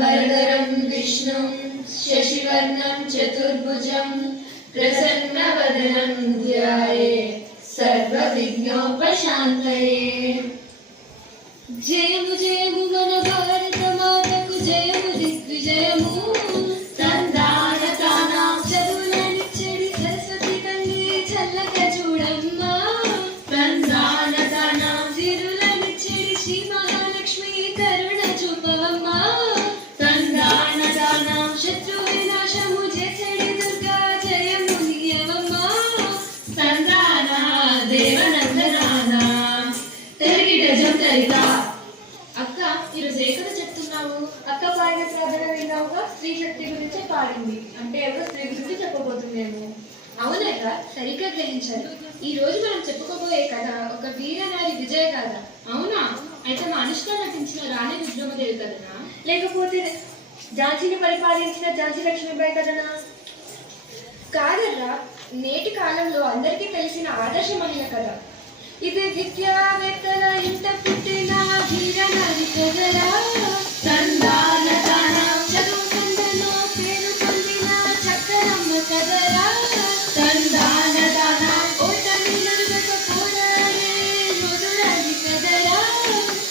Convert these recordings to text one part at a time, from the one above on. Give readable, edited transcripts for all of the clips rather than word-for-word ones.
वरदरं विष्णुं शशिवर्णं चतुर्भुजं प्रसन्नवदनं ध्यायेत् सर्वविघ्नोपशान्तये। जयमु जयमु मन भारत मातकु जयमु दिग्विजयमु संधानतानां చదువులనిచ్చడి సరస్వతి తల్లి చల్లగా చూడమ్మా సంధానతానాం సిరులనిచ్చడి శ్రీ మహాలక్ష్మి కరుణ చూపవమ్మా సంధానతానాం శత్రు వినాశము చేసడి దుర్గా జయము నీయవమ్మా సంధాన దేవనందనానా తరిగిట జంతరిత. అక్క ఈరోజు ఏ కథ చెప్తున్నావు? అక్క పాడిన ప్రార్థన విన్నావుగా, స్త్రీ శక్తి గురించి పాడింది. అంటే ఎవరో స్త్రీ గురించి చెప్పబోతుందేమో. అవునక్క, సరిగ్గా గ్రహించారు. ఈ రోజు మనం చెప్పుకోబోయే కథ ఒక వీరనారి విజయ కథ. అవునా? అయితే మా అనుష్క నటించిన రాణి రుద్రమదేవి కథనా, లేకపోతే ఝాన్సీని పరిపాలించిన ఝాన్సీ లక్ష్మీబాయి కథనా? కాదర్రా, నేటి కాలంలో అందరికీ తెలిసిన ఆదర్శ మహిళ కథ ఇది. విద్యావేత్తల ఇంట పుట్టిన వీరనారి కథరా. సంధానతానాం చదువు సందలో పేరు పొందిన చక్కరమ్మ కథరా. సంధానతానాం ఓటమి నలుగక పోరాడే మధురాలి కథరా.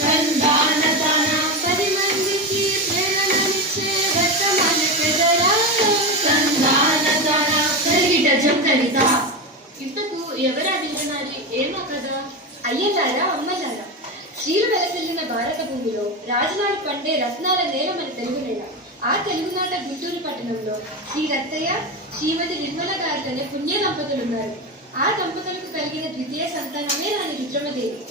సంధానతానాం 10 మందికి ప్రేరణనిచ్చే వర్తమాన కథరా. సంధానతానాం తరిగిట జంతరిత. ఇంతకు ఎవరా వీరనారి, ఏమో కదా? అయ్యలారా అమ్మలారా, స్త్రీలు వెలసిల్లిన భారత భూమిలో రాజనాడు పండే రత్నాల నేల మన తెలుగు నేల. ఆ తెలుగునాట గుంటూరు పట్టణంలో శ్రీ రత్తయ్య శ్రీమతి నిర్మల గారితోనే పుణ్య దంపతులున్నారు. ఆ దంపతులకు కలిగిన ద్వితీయ సంతానమే రాణి రుద్రమదేవి.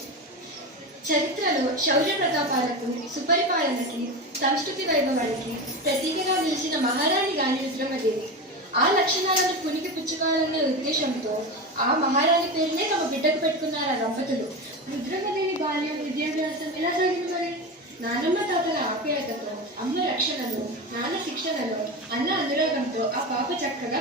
చరిత్రలో శౌర్య ప్రతాపాలకు, సుపరిపాలనకి, సంస్కృతి వైభవానికి ప్రతీకగా నిలిచిన మహారాణి రాణి రుద్రమదేవి. ఆ లక్షణాలను పునికి పుచ్చుకోవాలనే ఉద్దేశంతో ఆ మహారాణి పేరునే తమ బిడ్డకు పెట్టుకున్నారు ఆ దంపతులు. రుద్రమదేవి బాల్యం, విద్యాభ్యాసం ఎలా సాగింది మరి? నానమ్మ తాతల ఆప్యాయతతో, అమ్మ రక్షణలో, నాన్న శిక్షణలో, అన్న అనురాగంతో ఆ పాప చక్కగా